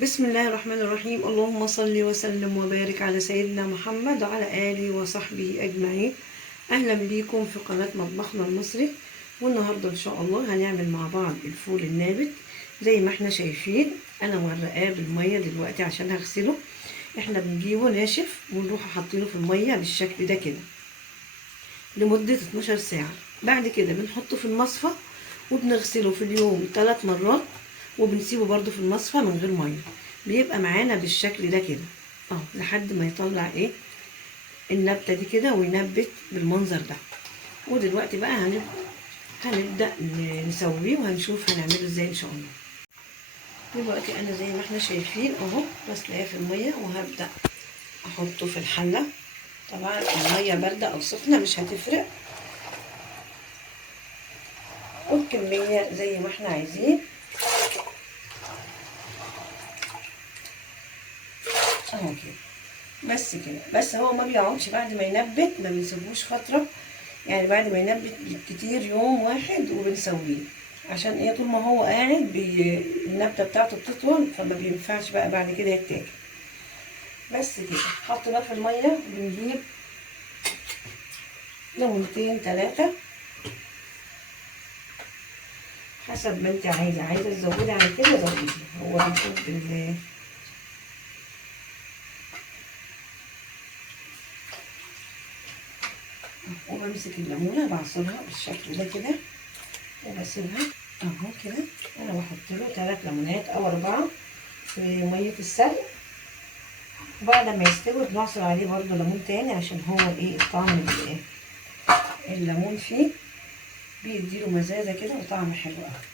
بسم الله الرحمن الرحيم. اللهم صل وسلم وبارك على سيدنا محمد وعلى آله وصحبه أجمعين. أهلا بيكم في قناة مطبخنا المصري. والنهاردة إن شاء الله هنعمل مع بعض الفول النابت زي ما احنا شايفين. أنا مغرقاه بالمية دلوقتي عشان هغسله. احنا بنجيبه ناشف ونروح حاطينه في المية بالشكل ده كده لمدة 12 ساعة. بعد كده بنحطه في المصفى وبنغسله في اليوم 3 مرات، وبنسيبه برضو في المصفى من غير ميه. بيبقى معانا بالشكل ده كده اهو لحد ما يطلع ايه النبته دي كده وينبت بالمنظر ده. ودلوقتي بقى هنبدا نسويه وهنشوف هنعمله ازاي ان شاء الله. دلوقتي انا زي ما احنا شايفين اهو غسلاه في الميه، وهبدا احطه في الحله. طبعا الميه بارده او سخنه مش هتفرق، والكميه زي ما احنا عايزين اهو كده. بس كده، بس هو ما بيقعدش بعد ما ينبت، ما بنسيبوش فترة. يعني بعد ما ينبت كتير يوم واحد وبنسويه، عشان ايه؟ طول ما هو قاعد النبتة بتاعته بتطول، فما بينفعش بقى بعد كده يتاكل. بس كده. حط بقى في المية، بنجيب ليمونتين 3 حسب ما انت عايزة تزودي عن كده زودي. هو المفروض وبمسك الليمونة بعصرها بالشكل ده كده وبسيبها اهو كده. انا بحط له 3 ليمونات او 4 في ميه السلق. وبعد ما يستوي بنعصر عليه برضو ليمون تاني، عشان هو ايه طعم الليمون فيه بيديله مزازه كده وطعم حلو قوي.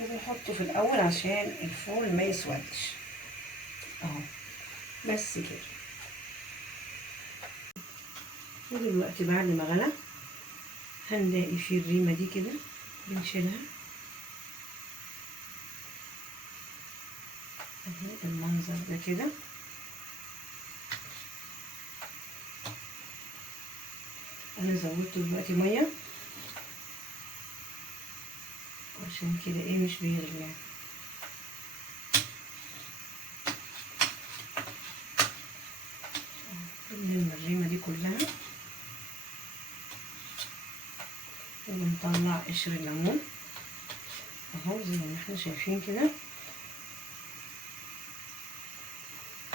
وبنحطه في الاول عشان الفول ما يسودش اهو. بس كده. ودلوقتي بعد ما غلى هنلاقي فيه الريمه دي كده بنشيلها اهي المنظر ده كده. انا زودت دلوقتي ميه عشان كده ايه مش بيغلي يعني. نلم الريمه دي كلها وبنطلع قشر الليمون اهو زي ما احنا شايفين كده.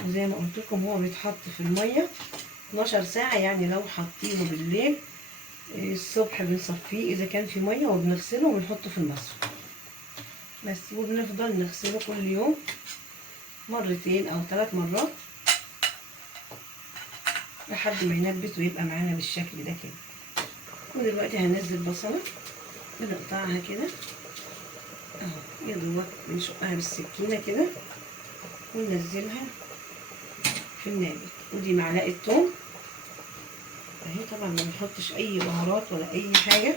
وزي ما قلت لكم هو بيتحط في الميه 12 ساعه، يعني لو حاطينه بالليل الصبح بنصفيه اذا كان في ميه وبنغسله وبنحطه في المصفى بس. وبنفضل نغسله كل يوم مرتين او 3 مرات لحد ما ينبت ويبقى معانا بالشكل ده كده. ودلوقتي هننزل بصله بنقطعها كده اهو يا دوبك بنشقها بالسكينه كده وننزلها في النابت. ودي معلقه توم اهي. طبعا ما بنحطش اي بهارات ولا اي حاجه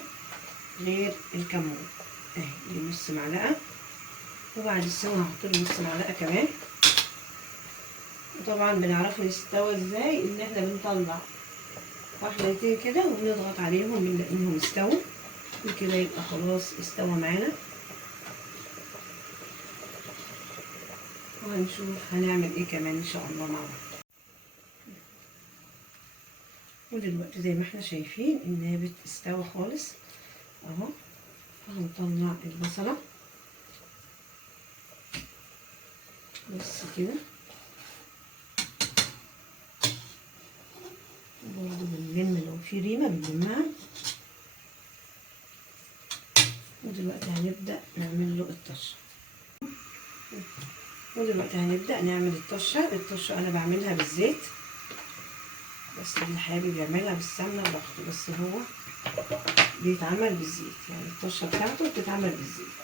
غير الكمون اهي. دي نص معلقه، وبعد السوا هحط له نص معلقه كمان. وطبعا بنعرف يستوى ازاي؟ ان احنا بنطلع واحدتين كده وبنضغط عليهم بنلاقي انهم استووا، وكده يبقى خلاص استوى معانا. وهنشوف هنعمل ايه كمان ان شاء الله مع بعض. ودلوقتي زي ما احنا شايفين النابت استوى خالص اهو. هنطلع البصله بس كده. برضو بنلم لو في ريمه بنلمها. ودلوقتي هنبدا نعمل له الطشه. ودلوقتي هنبدا نعمل الطشه انا بعملها بالزيت، بس اللي حابب يعملها بالسمنه براحته، بس هو بيتعمل بالزيت. يعني الطشه بتاعته بتتعمل بالزيت.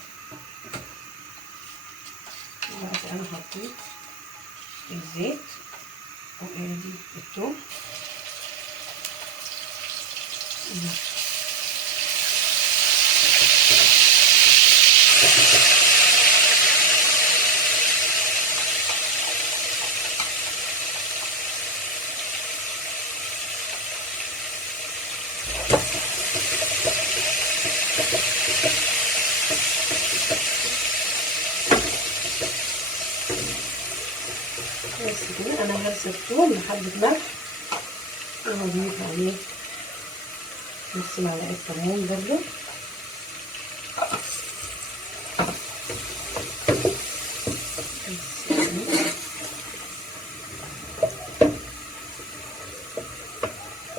دلوقتي انا حطيت الزيت وادي الثوم بس كده انا هرسى الثوم لحد ملح، وهضيف عليه نص معلقه كمون برضه.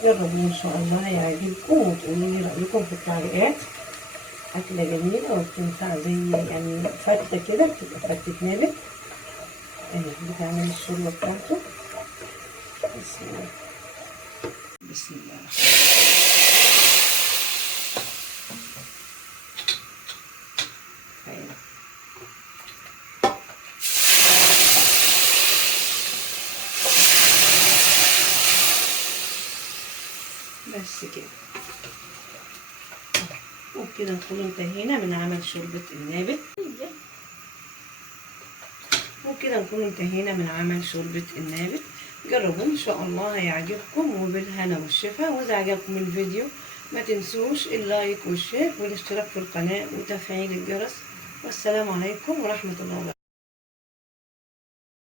جربوا ان شاء الله هيعجبكم، وتقولوا لي رايكم في التعليقات. اكله جميله وبتنفع زي يعني فته كده، بتبقى فته نابت اهي. بتعمل الشوربه بتاعته. بسم الله بسم الله. أيوة. بس كده، وبكده نكون انتهينا من عمل شوربة النابت. وبكده نكون انتهينا من عمل شوربة النابت. جربوا ان شاء الله هيعجبكم، وبالهنا والشفا. واذا عجبكم الفيديو ما تنسوش اللايك والشير والاشتراك في القناة وتفعيل الجرس. والسلام عليكم ورحمة الله وبركاته.